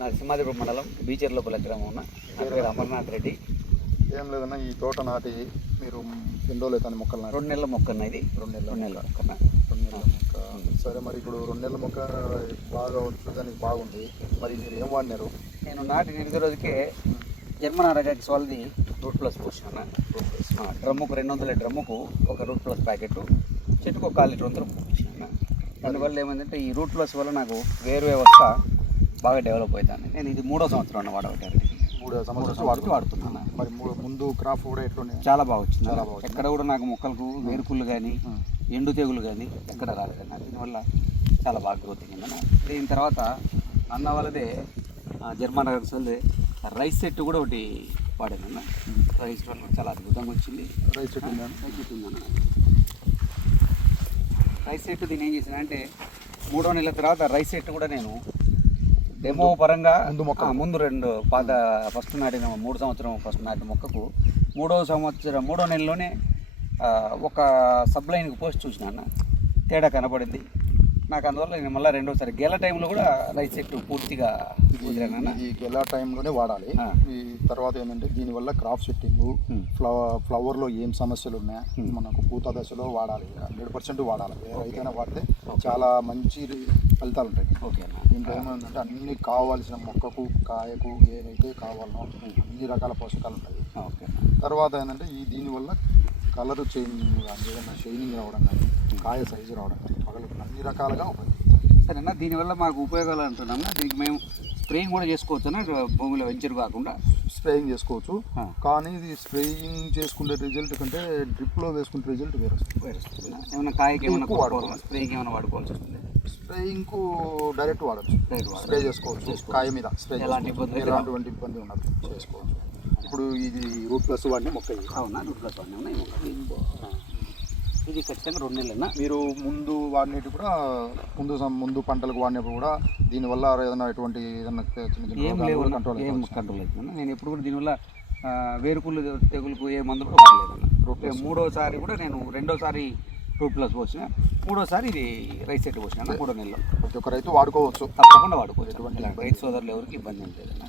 నాకు సింహాద్రిపురం మండలం బీచర్లో గ్రామం ఉన్న నా పేరు అమర్నాథ్ రెడ్డి. ఏం లేదన్నా, ఈ తోట నాటి మీరు ఎన్ని రోజులు అవుతుంది మొక్కలు నాటి? 2 నెలల మొక్కన్న ఇది. 2 నెలల మొక్కన్న. 2 నెలల మొక్క. సరే, మరి ఇప్పుడు 2 నెలల మొక్క బాగా వచ్చేదానికి బాగుంది. మరి మీరు ఏం వాడినారు? నేను నాటి 8 రోజుకే జర్మన్ ఆరోగ్యానికి వాళ్ళది రూట్ ప్లస్ పోసిన. డ్రమ్ముకు 200 డ్రమ్ముకు ఒక రూట్ ప్లస్ ప్యాకెట్, చెట్టుకు 1/4 లీటర్ వంతు పోసిన. దానివల్ల ఏమైందంటే ఈ రూట్ ప్లస్ వల్ల నాకు వేరు వ్యవస్థ బాగా డెవలప్ అవుతుంది. నేను ఇది 3వ సంవత్సరం వాడబట్టాను. 3 సంవత్సరాలు వాడుతున్నాను. మరి ముందు క్రాప్ కూడా ఎట్లుంది? చాలా బాగా వచ్చింది. ఎక్కడ కూడా నాకు మొక్కలకు వేరుకుళ్ళు కానీ ఎండు తెగులు కానీ ఎక్కడ రాలేదన్న. దీనివల్ల చాలా బాగా గ్రోత్ అయిందన్న. దీని తర్వాత అన్న వాళ్ళదే జర్మన్ వాళ్ళది రైస్ సెట్ కూడా ఒకటి వాడానన్న. రైస్ వల్ల చాలా అద్భుతంగా వచ్చింది. రైస్ సెట్ ఉందన్న. రైస్ సెట్ దీన్ని ఏం చేసిన అంటే 3వ నెలల తర్వాత రైస్ సెట్ కూడా నేను డెమో పరంగా ముందు 2 ఫస్ట్ నాటిన 3 సంవత్సరం ఫస్ట్ నాటిన మొక్కకు 3వ నెలలోనే ఒక సబ్లైన్కి పోస్ట్ చూసిన తేడా కనపడింది నాకు. అందువల్ల నేను మళ్ళీ 2వసారి గెల టైంలో కూడా రైస్ సెట్ పూర్తిగా కుదిరానన్న. ఈ గెల టైంలోనే వాడాలి. ఈ తర్వాత ఏంటంటే దీనివల్ల క్రాప్ సెట్టింగ్, ఫ్లవర్లో ఏం సమస్యలు ఉన్నాయా మనకు పూత దశలో వాడాలి. 100% వాడాలి. ఏదైనా వాడితే చాలా మంచి ఫలితాలు ఉంటాయి. ఓకే. దీంట్లో ఏమైందంటే అన్ని కావాల్సిన మొక్కకు కాయకు ఏదైతే కావాలనో అన్ని రకాల పోషకాలు ఉంటాయి. ఓకే. తర్వాత ఏంటంటే దీనివల్ల కలర్ చేంజ్ కానీ ఏదైనా షైనింగ్ రావడం కానీ కాయ సైజు రావడం కానీ పగలకు అన్ని రకాలుగా ఉపయోగిస్తాం. సరేనా, దీనివల్ల మాకు ఉపయోగాలు అంటున్నాము. దీనికి మేము స్ప్రేయింగ్ కూడా చేసుకోవచ్చు. భూమిలో వెంచర్ కాకుండా స్ప్రేయింగ్ చేసుకోవచ్చు. కానీ ఇది స్ప్రేయింగ్ చేసుకునే రిజల్ట్ కంటే డ్రిప్లో వేసుకునే రిజల్ట్ వేరే వస్తుంది. ఏమైనా కాయకి ఏమైనా స్ప్రేయింగ్ ఏమైనా వాడుకోవాల్సి వస్తుంది? స్ప్రేయింగ్కు డైరెక్ట్ వాడచ్చు. స్ప్రే చేసుకోవచ్చు కాయ మీద. స్ప్రే ఎలాంటి ఇబ్బంది ఉండదు, చేసుకోవచ్చు. ఇప్పుడు ఇది రూట్ ప్లస్ వాడిన మొక్క. అవునా? రూట్ ప్లస్ వాడినా ఇది ఖచ్చితంగా 2 నెలలన్నా. మీరు ముందు వాడినట్టు కూడా ముందు పంటలకు వాడినప్పుడు కూడా దీనివల్ల ఏదైనా ఎటువంటి ఏదైనా చిన్న కంట్రోల్ అవుతుంది. నేను ఎప్పుడు కూడా దీనివల్ల వేరుకుళ్ళు తెగులకు ఏ మందు కూడా వాడలేదన్న. 3వసారి కూడా నేను 2వసారి రూట్ ప్లస్ పోసిన, 3వసారి ఇది రైస్ సెట్ పోసిన. 3 నెలల్లో ప్రతి ఒక్క రైతు వాడుకోవచ్చు, తప్పకుండా వాడుకోవచ్చు. ఎటువంటి రైతు సోదరులు ఎవరికి ఇబ్బంది ఏం లేదన్న.